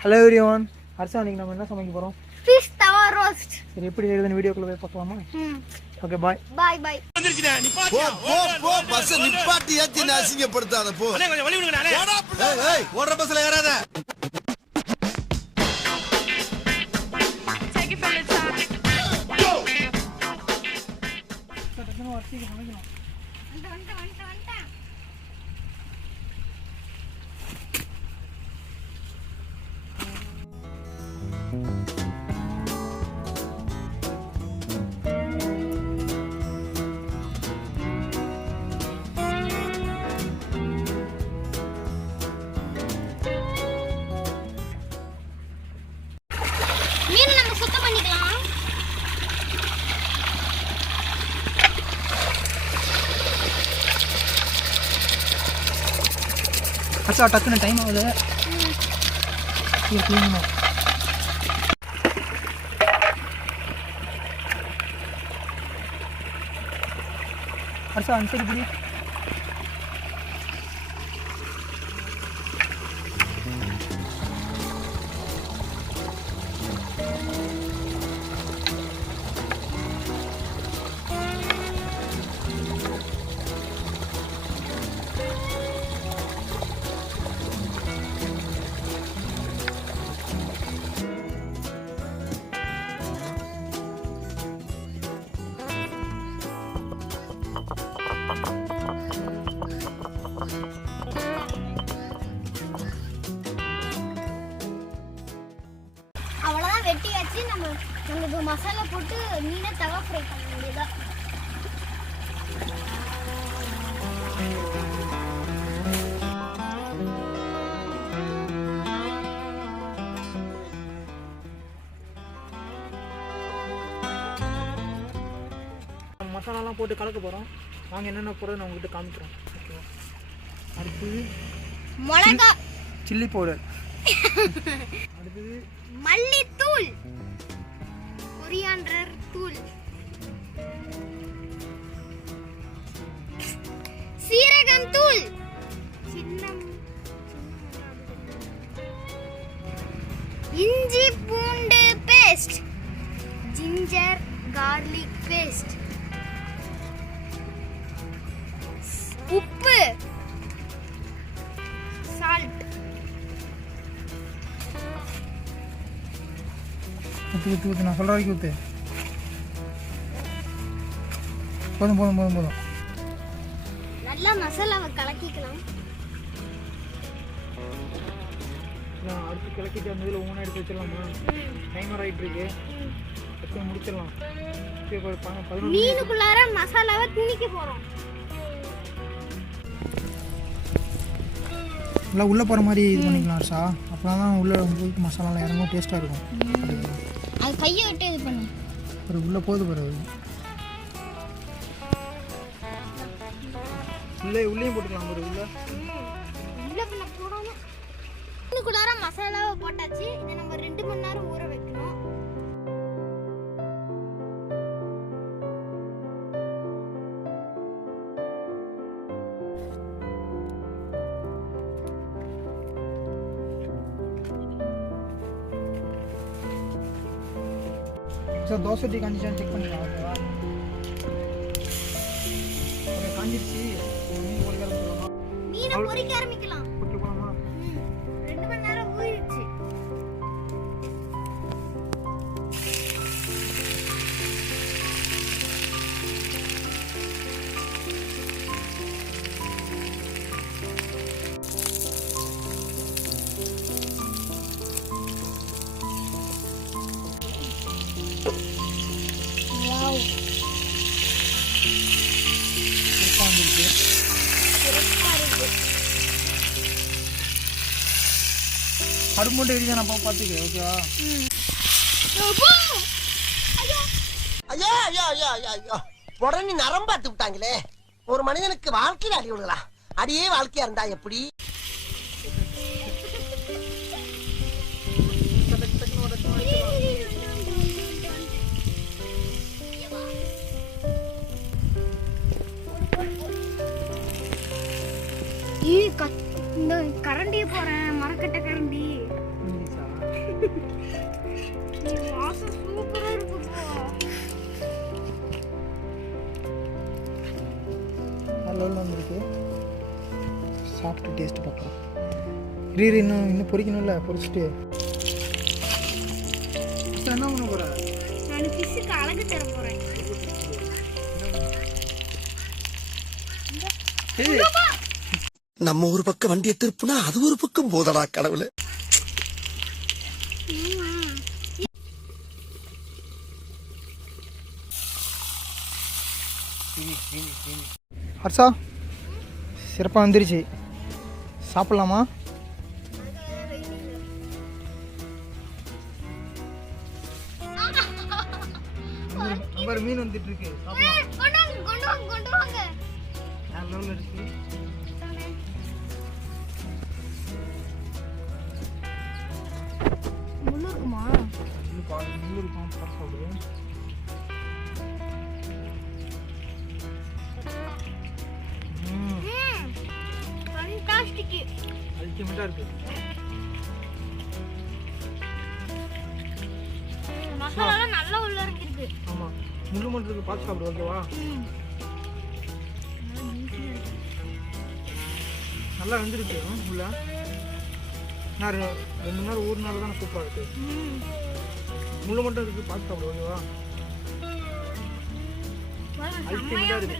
Hello everyone, Harsha இன்னைக்கு நம்ம என்ன சமைக்க போறோம்? ஃபிஷ் தவா ரோஸ்ட். சரி, எப்படி செய்யறதுன்னு வீடியோக்குள்ள போய் பார்க்கலாமா? ஓகே, பாய் பாய். வந்துருச்சுடா, நிப்பாட்டு. போ பஸ் நிப்பாட்டி ஏத்தி அசிங்கப்படுத்தாத போ. அண்ணே கொஞ்சம் வழி விடுங்க அண்ணே. ஏய் ஓடுற பஸ்ல ஏறாத. மீன் நம்ம சுத்தம் பண்ணிக்கலாம். ஹர்ஷா டக்குன்னு டைம் ஆகுது. க்ளீன் பண்ணணும். ஹர்ஷா அந்த சைடு இப்படி அவ்வளவுதான், வெட்டியாச்சு. நமக்கு மசாலா போட்டு மீனை தவா ஃப்ரை பண்ண வேண்டியதா. மசாலாலாம் போட்டு கலக்க போகிறோம். வாங்க என்னென்ன போடுறது நான் உங்ககிட்ட காமிக்கிறோம். ஓகேவா? அடுத்தது மிளகா, சில்லி பவுடர். அடுத்தது மல்லித்தூள், கொரியாண்டர் தூள், சீரகம் தூள், இஞ்சி பூண்டு பேஸ்ட், ஜிஞ்சர் கார்லிக் பேஸ்ட், உப்பு, சால்ட். ஊற்று நான் சொல்கிற வரைக்கும் ஊற்று. போதும். நல்லா மசாலாவை கலக்கிக்கலாம். அடுத்து கிளக்கிட்டு வந்ததில் ஒவ்வொன்றா எடுத்து வச்சிடலாமா? டைமர் ஆகிட்டு இருக்கு, எடுத்து முடிச்சிடலாம். மீனுக்குள்ளார மசாலாவை திணிக்க போறோம். எல்லாம் உள்ளே போகிற மாதிரி இது பண்ணிக்கலாம் ஹர்ஷா. அப்போலாம் தான் உள்ளே போய் மசாலாலாம் இறங்கும், டேஸ்ட்டாக இருக்கும். அது கையை விட்டு இது பண்ணு. ஒரு உள்ளே போகுது பிறகு உள்ளேயும் போட்டுக்கலாம். ஒரு உள்ள போடணும். மீனுக்குள்ளார மசாலாவை போட்டாச்சு. இதை நம்ம 2 மணி நேரம் ஊற வைக்கணும். சார் தோசை டீ காஞ்சிச்சான்னு செக் பண்ணிக்கலாம். ஓகேவா? ஓகே, காஞ்சிருச்சு. மீன் பொரிக்க ஆரம்பிச்சிடலாமா? மீனை பொரிக்க ஆரம்பிக்கலாம். பொரிக்க போகலாமா? 2 மணி நேரம் ஊறிடுச்சு. அடுமூட்டை எரியா நான் பார்த்துக்க. ஓகேவா? ஐயா உடனே நரம்பாட்டு விட்டாங்களே. ஒரு மனிதனுக்கு வாழ்க்கையில அடி விடுங்களா? அடியே வாழ்க்கையா இருந்தா எப்படி? இந்த கரண்டியை போறேன், மரக்கட்டை கரண்டி. சாப்பிட்டு டேஸ்ட் பார்க்கலாம். இரு இன்னும் பொரிக்கணும்ல, பொரிச்சிட்டு என்ன பண்ண போகிற? நான் ஃபிஷ்ஷுக்கு அழகு தர போகிறேன். நம்ம ஒரு பக்கம் வண்டியை திருப்புனா அது ஒரு பக்கம் போதடா கடவுளே. ஹர்ஷா சிறப்பாக வந்துருச்சு, சாப்பிட்லாமா? அப்புறம் மீன் வந்துட்டு இருக்கு, சாப்பிடலாம். கொண்டு வாங்க. வேற லெவலில் இருக்கு. முள்ளு இருக்குமா? முள்ளு இருக்கும், பார்த்து சாப்பிடுவோம். ஃபண்டாஸ்டிக். அல்டிமேட்டாக இருக்கு. மசாலா நல்லா உள்ள இருக்கு. ஆமாம், முள்ளு மட்டும் இருக்கு, பார்த்து சாப்பிடு. ஓகேவா? நல்லா வெந்திருக்கு உள்ள. நான் 2 மணி நேரம் ஊறினால தான் சூப்பராக இருக்கு. முள்ளு மட்டும் இருக்கு, பார்த்து சாப்பிடு. ஓகேவா? அல்டிமேட்டாக இருக்கு.